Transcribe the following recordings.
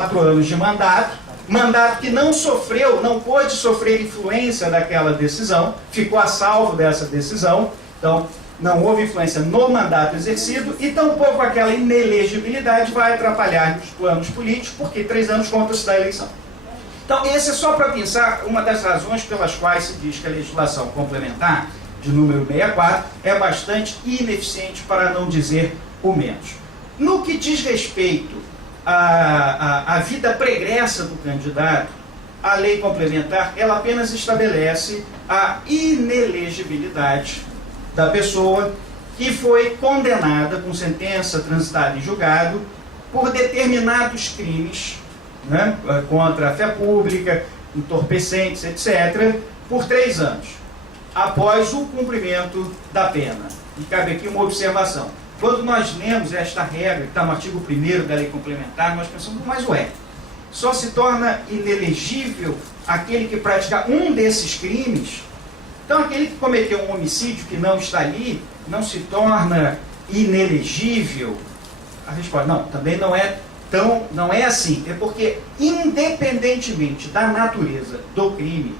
4 anos de mandato, mandato que não sofreu, não pôde sofrer influência daquela decisão, ficou a salvo dessa decisão, então não houve influência no mandato exercido, e tampouco aquela inelegibilidade vai atrapalhar nos planos políticos, porque 3 anos conta-se da eleição. Então, esse é só para pensar uma das razões pelas quais se diz que a legislação complementar, de número 64, é bastante ineficiente, para não dizer o menos. No que diz respeito à vida pregressa do candidato, a lei complementar, ela apenas estabelece a inelegibilidade da pessoa que foi condenada com sentença transitada em julgado por determinados crimes, né, contra a fé pública, entorpecentes, etc., por 3 anos, após o cumprimento da pena. E cabe aqui uma observação. Quando nós lemos esta regra, que está no artigo 1º da lei complementar, nós pensamos, mas ué, só se torna inelegível aquele que pratica um desses crimes? Então aquele que cometeu um homicídio que não está ali, não se torna inelegível? A resposta, não, também não é assim. É porque, independentemente da natureza do crime,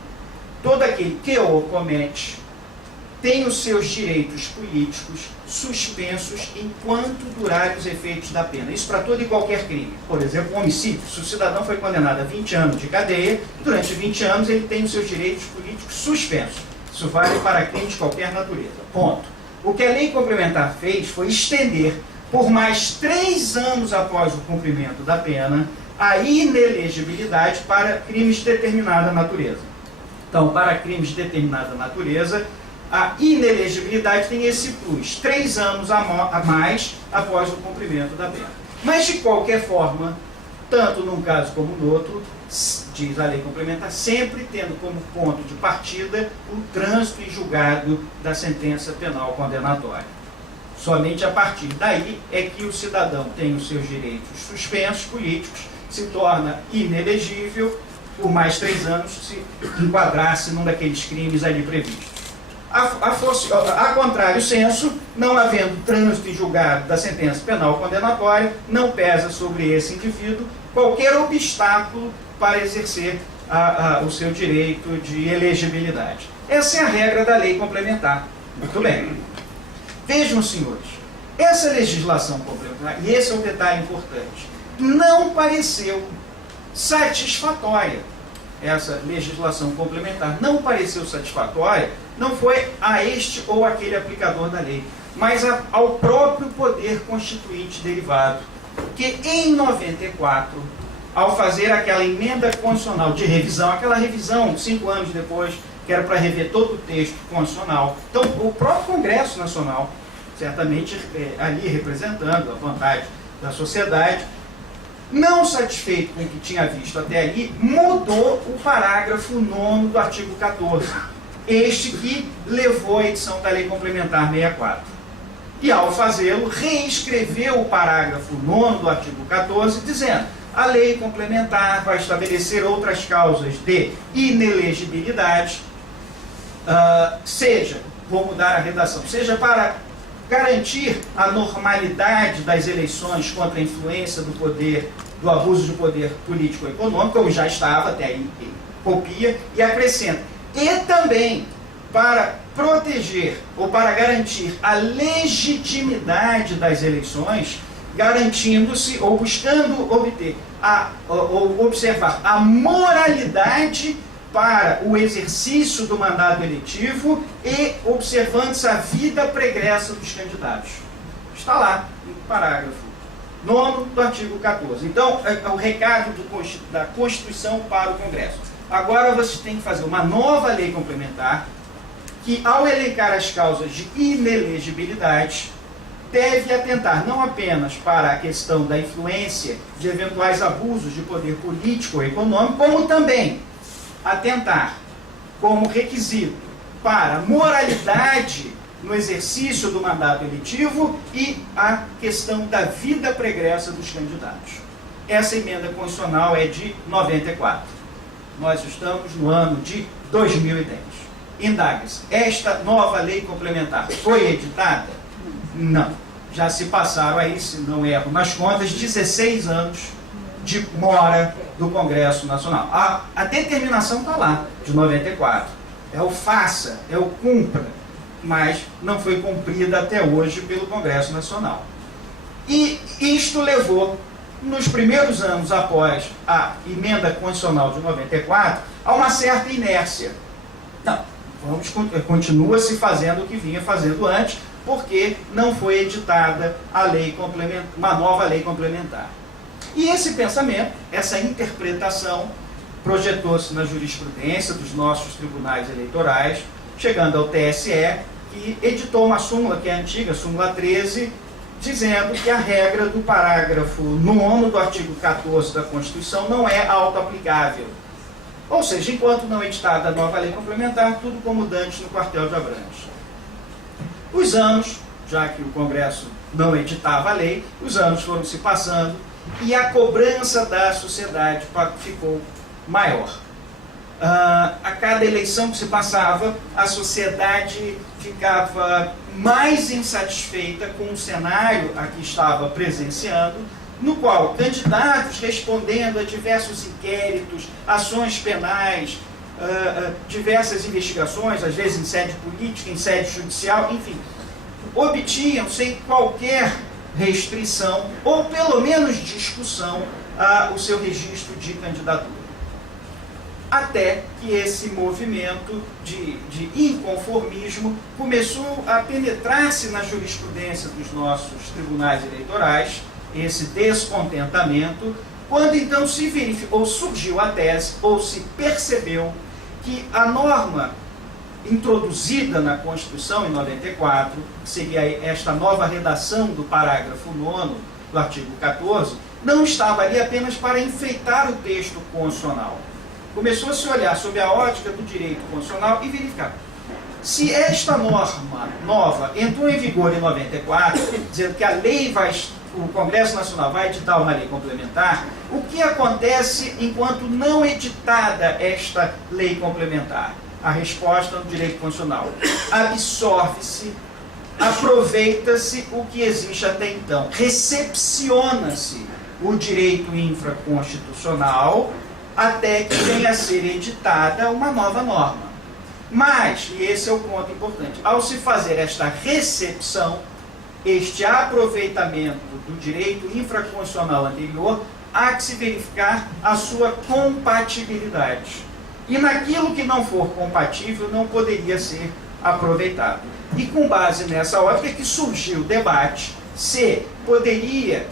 todo aquele que o comete tem os seus direitos políticos suspensos enquanto durarem os efeitos da pena. Isso para todo e qualquer crime. Por exemplo, um homicídio. Se o cidadão foi condenado a 20 anos de cadeia, durante 20 anos ele tem os seus direitos políticos suspensos. Isso vale para crimes de qualquer natureza. Ponto. O que a lei complementar fez foi estender por mais 3 anos após o cumprimento da pena a inelegibilidade para crimes de determinada natureza. Então, para crimes de determinada natureza, a inelegibilidade tem esse plus, 3 anos a mais após o cumprimento da pena. Mas, de qualquer forma, tanto num caso como no outro, diz a lei complementar, sempre tendo como ponto de partida o trânsito em julgado da sentença penal condenatória. Somente a partir daí é que o cidadão tem os seus direitos suspensos políticos, se torna inelegível por mais 3 anos, se enquadrasse num daqueles crimes ali previstos. A contrário senso, não havendo trânsito em julgado da sentença penal condenatória, não pesa sobre esse indivíduo qualquer obstáculo para exercer o seu direito de elegibilidade. Essa é a regra da lei complementar. Muito bem. Vejam, senhores, essa legislação complementar, e esse é um detalhe importante, não pareceu satisfatória. Essa legislação complementar não pareceu satisfatória, não foi a este ou aquele aplicador da lei, mas ao próprio poder constituinte derivado, que em 94, ao fazer aquela emenda constitucional de revisão, aquela revisão 5 anos depois, que era para rever todo o texto constitucional, então o próprio Congresso Nacional, certamente ali representando a vontade da sociedade, não satisfeito com o que tinha visto até ali, mudou o parágrafo 9º do artigo 14, este que levou à edição da Lei Complementar 64. E, ao fazê-lo, reescreveu o parágrafo 9º do artigo 14, dizendo: a Lei Complementar vai estabelecer outras causas de inelegibilidade, seja, vou mudar a redação, seja para garantir a normalidade das eleições contra a influência do poder, do abuso de poder político-econômico, como já estava, até aí copia, e acrescenta, e também para proteger ou para garantir a legitimidade das eleições, garantindo-se ou buscando obter ou observar a moralidade para o exercício do mandato eletivo e observando-se a vida pregressa dos candidatos. Está lá, no parágrafo 9º do artigo 14. Então, é o recado da Constituição para o Congresso. Agora você tem que fazer uma nova lei complementar que, ao elencar as causas de inelegibilidade, deve atentar não apenas para a questão da influência de eventuais abusos de poder político ou econômico, como também atentar como requisito para moralidade no exercício do mandato eletivo e a questão da vida pregressa dos candidatos. Essa emenda constitucional é de 94. Nós estamos no ano de 2010. Indaga-se, esta nova lei complementar foi editada? Não. Já se passaram aí, se não erro nas contas, 16 anos de mora do Congresso Nacional. A determinação está lá, de 94. É o faça, é o cumpra, mas não foi cumprida até hoje pelo Congresso Nacional. E isto levou, nos primeiros anos após a emenda constitucional de 94, a uma certa inércia. Não, continua se fazendo o que vinha fazendo antes, porque não foi editada a lei complementar, uma nova lei complementar. E esse pensamento, essa interpretação, projetou-se na jurisprudência dos nossos tribunais eleitorais, chegando ao TSE, que editou uma súmula, que é a antiga, súmula 13, dizendo que a regra do parágrafo 9º do artigo 14 da Constituição não é auto-aplicável. Ou seja, enquanto não editada a nova lei complementar, tudo como dantes no quartel de Abrantes. Os anos, já que o Congresso não editava a lei, os anos foram se passando e a cobrança da sociedade ficou maior. A cada eleição que se passava, a sociedade ficava mais insatisfeita com o cenário a que estava presenciando, no qual candidatos respondendo a diversos inquéritos, ações penais, diversas investigações, às vezes em sede política, em sede judicial, enfim, obtinham sem qualquer restrição, ou pelo menos discussão, o seu registro de candidatura. Até que esse movimento de inconformismo começou a penetrar-se na jurisprudência dos nossos tribunais eleitorais, esse descontentamento, quando então se verificou, ou surgiu a tese, ou se percebeu que a norma introduzida na Constituição em 94, que seria esta nova redação do parágrafo 9º do artigo 14, não estava ali apenas para enfeitar o texto constitucional. Começou a se olhar sob a ótica do direito constitucional e verificar se esta norma nova entrou em vigor em 94, dizendo que a lei o Congresso Nacional vai editar uma lei complementar, o que acontece enquanto não editada esta lei complementar? A resposta no direito constitucional: absorve-se, aproveita-se o que existe até então, recepciona-se o direito infraconstitucional até que venha a ser editada uma nova norma. Mas, e esse é o ponto importante, ao se fazer esta recepção, este aproveitamento do direito infraconstitucional anterior, há que se verificar a sua compatibilidade. E naquilo que não for compatível, não poderia ser aproveitado. E com base nessa ótica que surgiu o debate se poderia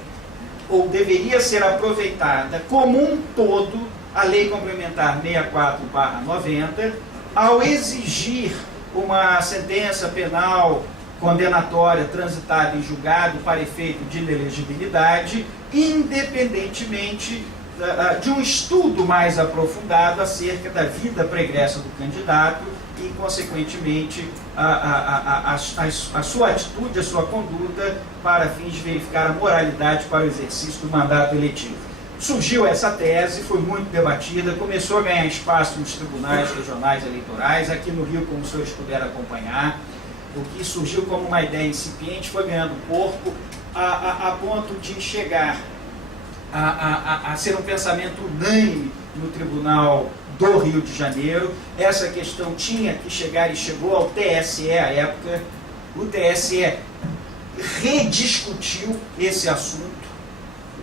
ou deveria ser aproveitada como um todo a Lei Complementar 64/90, ao exigir uma sentença penal condenatória transitada em julgado para efeito de inelegibilidade, independentemente de um estudo mais aprofundado acerca da vida pregressa do candidato e, consequentemente, a sua atitude, a sua conduta, para fins de verificar a moralidade para o exercício do mandato eletivo. Surgiu essa tese, foi muito debatida, começou a ganhar espaço nos tribunais regionais eleitorais, aqui no Rio, como os senhores puderam acompanhar. O que surgiu como uma ideia incipiente foi ganhando corpo a ponto de chegar a ser um pensamento unânime no Tribunal do Rio de Janeiro. Essa questão tinha que chegar e chegou ao TSE à época. O TSE rediscutiu esse assunto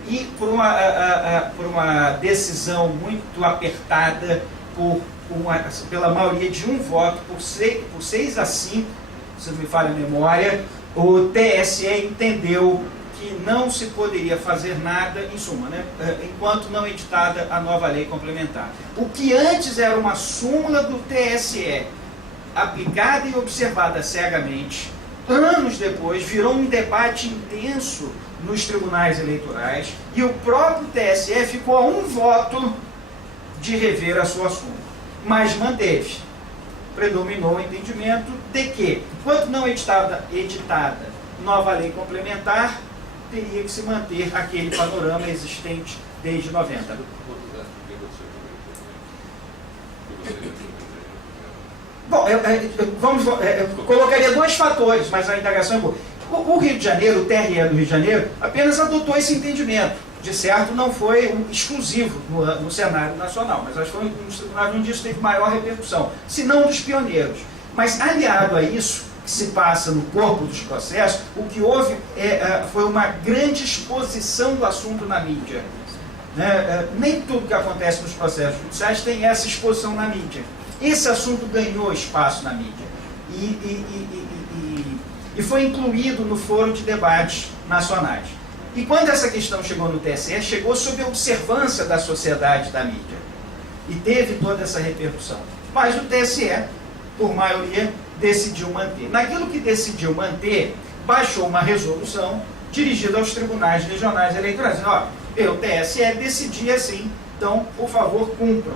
e por uma decisão muito apertada, pela maioria de um voto, por 6-5, se não me falha a memória, o TSE entendeu que não se poderia fazer nada, em suma, né, enquanto não editada a nova lei complementar. O que antes era uma súmula do TSE, aplicada e observada cegamente, anos depois virou um debate intenso nos tribunais eleitorais e o próprio TSE ficou a um voto de rever a sua súmula, mas manteve. Predominou o entendimento de que, enquanto não editada nova lei complementar, teria que se manter aquele panorama existente desde 90. Bom, eu colocaria dois fatores, mas a indagação é boa. O Rio de Janeiro, o TRE do Rio de Janeiro, apenas adotou esse entendimento de certo, não foi exclusivo no cenário nacional, mas acho que foi um dos tribunais onde isso teve maior repercussão, se não dos pioneiros. Mas, aliado a isso, que se passa no corpo dos processos, o que houve foi uma grande exposição do assunto na mídia. Nem tudo que acontece nos processos judiciais tem essa exposição na mídia. Esse assunto ganhou espaço na mídia e foi incluído no foro de debates nacionais. E quando essa questão chegou no TSE, chegou sob a observância da sociedade da mídia. E teve toda essa repercussão. Mas o TSE, por maioria, decidiu manter. Naquilo que decidiu manter, baixou uma resolução dirigida aos tribunais regionais eleitorais. Ó, o TSE decidia assim, então, por favor, cumpram.